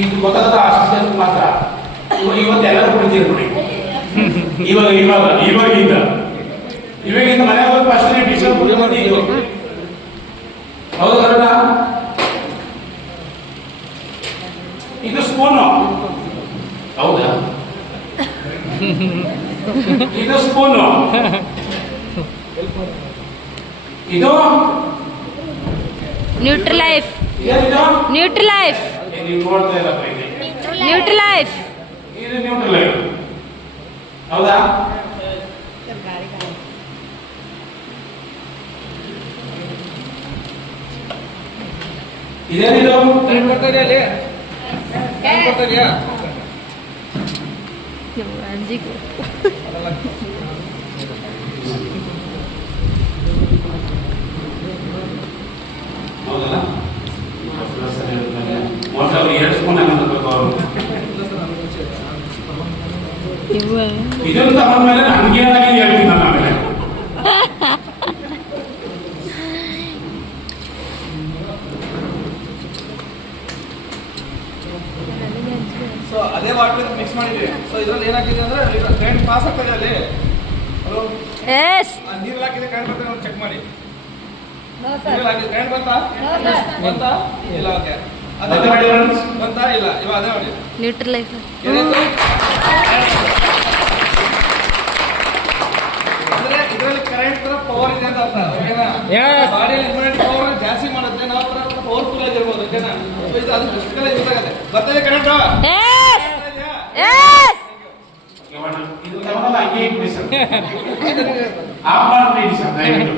ಇದು ಗೊತ್ತಾದ ಅಷ್ಟು ಮಾತ್ರ ಇವತ್ತು ಎಲ್ಲರೂ ಕುಡಿತೀರಿ ನೋಡಿ. ಇವಾಗಿಂದ ಮನೆ ಹೋಗಿ ಫಸ್ಟ್ ಟೀಚರ್ ಕುಡಿ ಬಂದಿದ್ದು ಹೌದು ಕರೆಕ್ಟಾ? ಇದು ಸ್ಪೂನು ಹೌದಾ? ಇದು ಸ್ಪೂನು, ಇದು ನ್ಯೂಟ್ರಿಲೈಫ್. ನ್ಯೂಟ್ರಿಲೈಫ್ ನೀವು ನೋಡ್ತಾ ಇಲ್ಲ ನ್ಯೂಟ್ರಿಲೈಫ್ ಇದು ನ್ಯೂಟ್ರಿಲೈಫ್ ಹೌದಾ? ಇದೇನಿದು ಹೌದಲ್ಲ? ಮೊದಲು ಅವರು 2 ಸ್ಪೂನ್ ಹಾಕಬೇಕು. ಅವರು ಇದನ್ನು ತಗೊಂಡ್ಮೇಲೆ ನನ್ಗೇನಾಗಿ ಹೇಳ್ತೀನಿ ನಾನು ಆಮೇಲೆ. ಸೊ ಅದೇ ವಾಟರ್ ಮಿಕ್ಸ್ ಮಾಡಿದ್ವಿ. ಸೊ ಇದ್ರಲ್ಲಿ ಏನಾಗಿದೆ ಅಂದ್ರೆ ಕರೆಂಟ್ ಪಾಸ್ ಆಗ್ತದೆ ಅಲ್ಲಿ. ಹಲೋ ನೀರು ಹಾಕಿದ್ರೆ ಕರೆಂಟ್ ಬರ್ತದೆ ನೋಡಿ, ಚೆಕ್ ಮಾಡಿ. ನೀರು ಹಾಕಿದ್ರೆ ಕರೆಂಟ್ ಬಂತಾ? ಇಲ್ಲ. ಓಕೆ, ಅದೇ ಬಂತಾ? ಇಲ್ಲ. ಇವಾಗ ಅದೇ ಮಾಡಿ ನ್ಯೂಟ್ರಿಲೈಫ್ ಅಂದ್ರೆ ಇದರಲ್ಲಿ ಕರೆಂಟ್ ಪವರ್ ಇದೆ ಅಂತ ಅರ್ಥ. ಓಕೆನಾ? ಬಾಡಿಯಲ್ಲಿ ಇಮ್ಯುನಿಟಿ ಪವರ್ ಜಾಸ್ತಿ ಮಾಡುತ್ತೆ. ನಾವು ಪವರ್ಫುಲ್ ಆಗಿರ್ಬೋದು. ಓಕೆನಾ? ಸೊ ಇದು ಅದು ಫಿಸಿಕಲ್ ಯೂಸ್ ಆಗುತ್ತೆ. ಬರ್ತದೆ ಕರೆಂಟ್? ಇದು ತಗೊಂಡಲ್ಲ ಹಂಗೆ ಇಟ್ಬಿಡಿ ಸರ್. ಆ ಮಾಡ್ಬಿಡಿ ಸರ್ ದಯವಿಟ್ಟು.